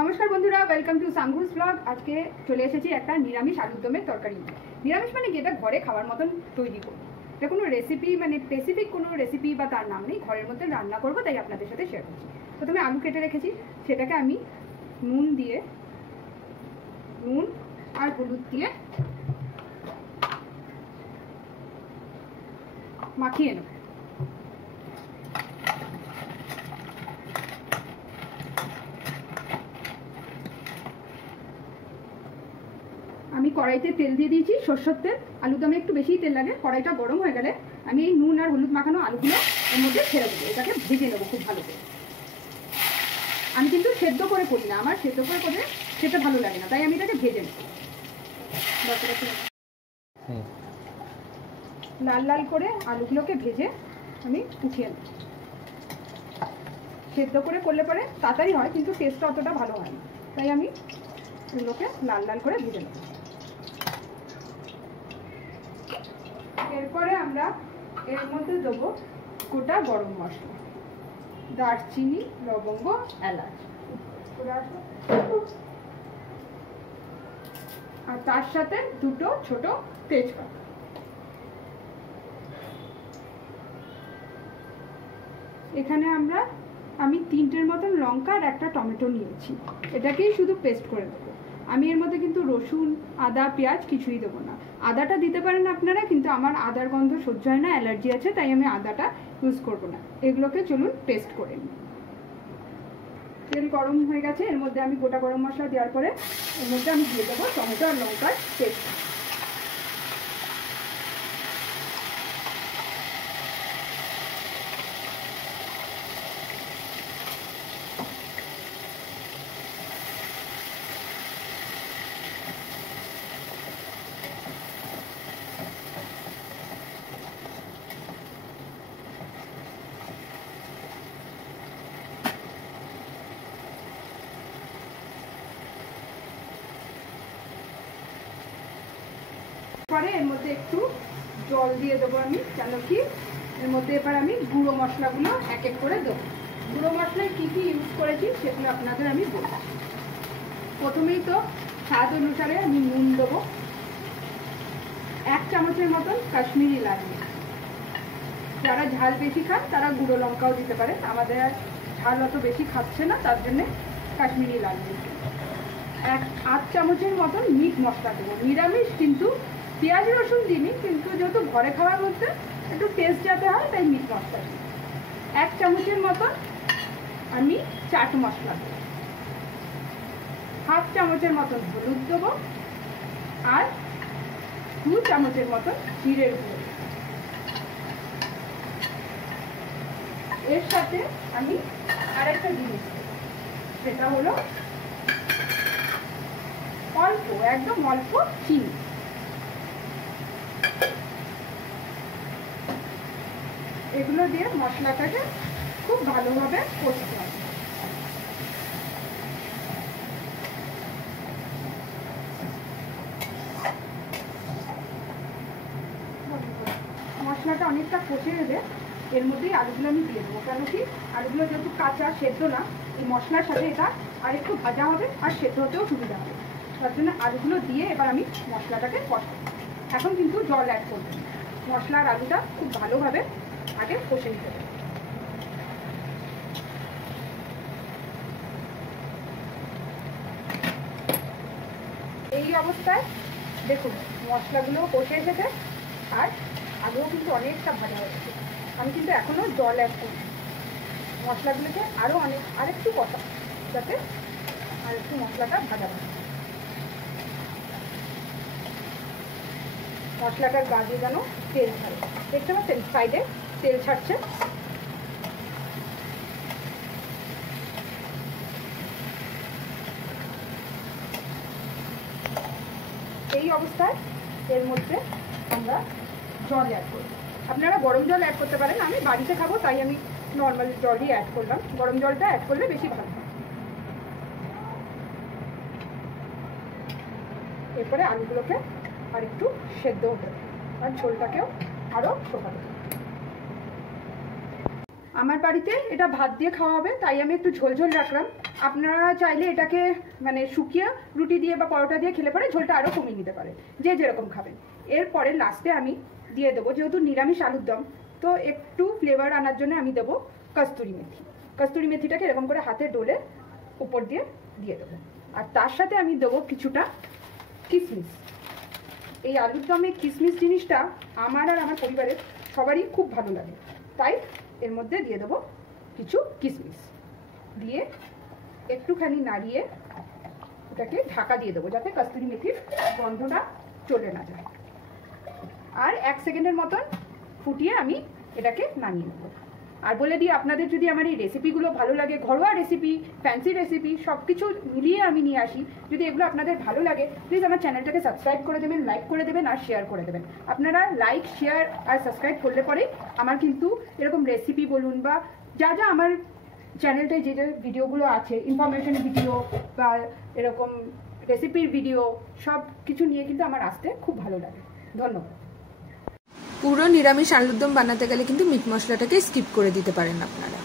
নমস্কার বন্ধুরা, welcome to সাঙ্গুস blog. আজকে চলে এসেছি একটা নিরামিষ আলুর দমের তরকারি। নিরামিষ মানে যেটা ঘরে খাওয়ার মতন তৈরি করবো। এটা কোনো রেসিপি মানে স্পেসিফিক কোনো রেসিপি বা তার নাম নেই, ঘরের মধ্যে রান্না করবো, তাই আপনাদের সাথে শেয়ার করছি। প্রথমে আলু কেটে রেখেছি, সেটাকে আমি নুন আর হলুদ দিয়ে মাখিয়ে নেব। আমি কড়াইতে তেল দিয়ে দিয়েছি, সরষের তেল। আলুর দমে একটু বেশিই তেল লাগে। কড়াইটা গরম হয়ে গেলে আমি এই নুন আর হলুদ মাখানো আলুগুলো এর মধ্যে ছেড়ে দেবো। এটাকে ভেজে নেবো খুব ভালো করে। আমি কিন্তু সেদ্ধ করে করি না, আমার সেদ্ধ করে করলে খেতে ভালো লাগে না, তাই আমি এটাকে ভেজে নেব। লাল লাল করে আলুগুলোকে ভেজে আমি উঠিয়ে নেব। সেদ্ধ করে করলে পরে তাড়াতাড়ি হয়, কিন্তু টেস্টটা অতটা ভালো হয় না, তাই আমি এগুলোকে লাল লাল করে ভেজে নেব। এরপরে আমরা এর মধ্যে দেবো গোটা গরম মশলা, দারচিনি, লবঙ্গ, এলাচ, আর তার সাথে দুটো ছোট তেজপাতা। এখানে আমি 3টের মতন লঙ্কা আর একটা টমেটো নিয়েছি, এটাকেই শুধু পেস্ট করে দেবো। আমি এর মধ্যে কিন্তু রসুন, আদা, পেঁয়াজ কিছুই দেবো না। আদাটা দিতে পারেন আপনারা, কিন্তু আমার আদার গন্ধ সহ্য হয় না, অ্যালার্জি আছে, তাই আমি আদাটা ইউজ করবো না। এগুলোকে চলুন পেস্ট করে নিই। তেল গরম হয়ে গেছে, এর মধ্যে আমি গোটা গরম মশলা দেওয়ার পরে এর মধ্যে আমি দিয়ে দেবো টমেটো আর লঙ্কার পেস্ট। পরে এর মধ্যে একটু জল দিয়ে দেবো আমি, কেন কি এর মধ্যে এবার আমি গুঁড়ো মশলাগুলো এক এক করে দেবো। গুঁড়ো মশলায় কী কী ইউজ করেছি সেগুলো আপনাদের আমি বলছি। প্রথমেই তো স্বাদ অনুসারে আমি নুন দেবো, 1 চামচের মতন কাশ্মীরি লাল মির্চ। যারা ঝাল বেশি খান তারা গুঁড়ো লঙ্কাও দিতে পারে, আমাদের ঝাল অত বেশি খাচ্ছে না, তার জন্যে কাশ্মীরি লাল মির্চ। 1/8 চামচের মতন মিট মশলা দেবো। নিরামিষ কিন্তু পেঁয়াজ রসুন দিইনি, কিন্তু যেহেতু ঘরে খাওয়ার মধ্যে একটু টেস্ট যাতে হয়, তাই মিট মশলা দিই। 1 চামচের মতন আমি চাট মশলা দেবো, 1/2 চামচের মতন হলুদ দেবো, আর 2 চামচের মতন জিরের গুঁড়ো। এর সাথে আমি আরেকটা জিনিস দেবো, সেটা হলো অল্প, একদম অল্প চিনি। এগুলো দিয়ে মশলাটাকে খুব ভালোভাবে কষতে হবে। মশলাটা অনেকটা কষে গেলে এর মধ্যেই আলুগুলো আমি দিয়ে দেবো, কেন কি আলুগুলো যেহেতু কাঁচা, সেদ্ধ না, এই মশলার সাথে এটা আর একটু ভাজা হবে আর সেদ্ধ হতেও সুবিধা হবে। তার জন্য আলুগুলো দিয়ে এবার আমি মশলাটাকে কষাবো। এখন কিন্তু জল অ্যাড করবো, মশলা আর আলুটা খুব ভালোভাবে আগে কষে নিতে হবে। এই অবস্থায় দেখুন মশলাগুলো কষে এসেছে আর আলুও কিন্তু অনেকটা ভাজা হয়ে গেছে। আমি কিন্তু এখনো জল অ্যাড করি, মশলাগুলোকে আরেকটু কষা, যাতে আরেকটু মশলাটা ভাজা হয়। মশলাটার গা দিয়ে যেন তেল ছাড়ে, দেখতে পাচ্ছেন সাইডে তেল ছাড়ছে। এই অবস্থায় এর মধ্যে আমরা জল অ্যাড করব। আপনারা গরম জল অ্যাড করতে পারেন, আমি বাড়িতে খাবো তাই আমি নর্মাল জলই অ্যাড করলাম। গরম জলটা অ্যাড করলে বেশি ভালো হয়। এরপরে আলুগুলোকে আর একটু সেদ্ধ হতে হবে আর ঝোলটাকেও আরও শোকাতে হবে। আমার বাড়িতে এটা ভাত দিয়ে খাওয়া হবে, তাই আমি একটু ঝোল রাখলাম। আপনারা চাইলে এটাকে মানে শুকিয়ে রুটি দিয়ে বা পরোটা দিয়ে খেলে পরে ঝোলটা আরও কমিয়ে নিতে পারে, যে যেরকম খাবেন। এরপরে লাস্টে আমি দিয়ে দেবো, যেহেতু নিরামিষ আলুর দম, তো একটু ফ্লেভার আনার জন্য আমি দেবো কস্তুরি মেথি। কস্তুরি মেথিটাকে এরকম করে হাতে ডলে উপর দিয়ে দেবো। আর তার সাথে আমি দেবো কিছুটা কিশমিশ। এই আলুর দমে কিশমিশ জিনিসটা আমার আর আমার পরিবারের সবারই খুব ভালো লাগে, তাই এর মধ্যে দিয়ে দেবো কিছু কিশমিশ। দিয়ে একটুখানি নাড়িয়ে ওটাকে ঢাকা দিয়ে দেবো, যাতে কস্তুরি মেথির গন্ধটা চলে না যায়। আর 1 সেকেন্ডের মতন ফুটিয়ে আমি এটাকে নামিয়ে নেবো। আর বলে দিই, আপনাদের যদি আমার এই রেসিপিগুলো ভালো লাগে, ঘরোয়া রেসিপি, ফ্যান্সি রেসিপি সব কিছু মিলিয়ে আমি নিয়ে আসি, যদি এগুলো আপনাদের ভালো লাগে প্লিজ আমার চ্যানেলটাকে সাবস্ক্রাইব করে দেবেন, লাইক করে দেবেন আর শেয়ার করে দেবেন। আপনারা লাইক, শেয়ার আর সাবস্ক্রাইব করলে পরে আমার কিন্তু এরকম রেসিপি বলুন বা যা আমার চ্যানেলটায় যে ভিডিওগুলো আছে, ইনফরমেশন ভিডিও বা এরকম রেসিপির ভিডিও, সব কিছু নিয়ে কিন্তু আমার আসতে খুব ভালো লাগে। ধন্যবাদ। পুরো নিরামিষ আলুর দম বানাতে গেলে কিন্তু মিট মশলাটাকে স্কিপ করে দিতে পারেন আপনারা।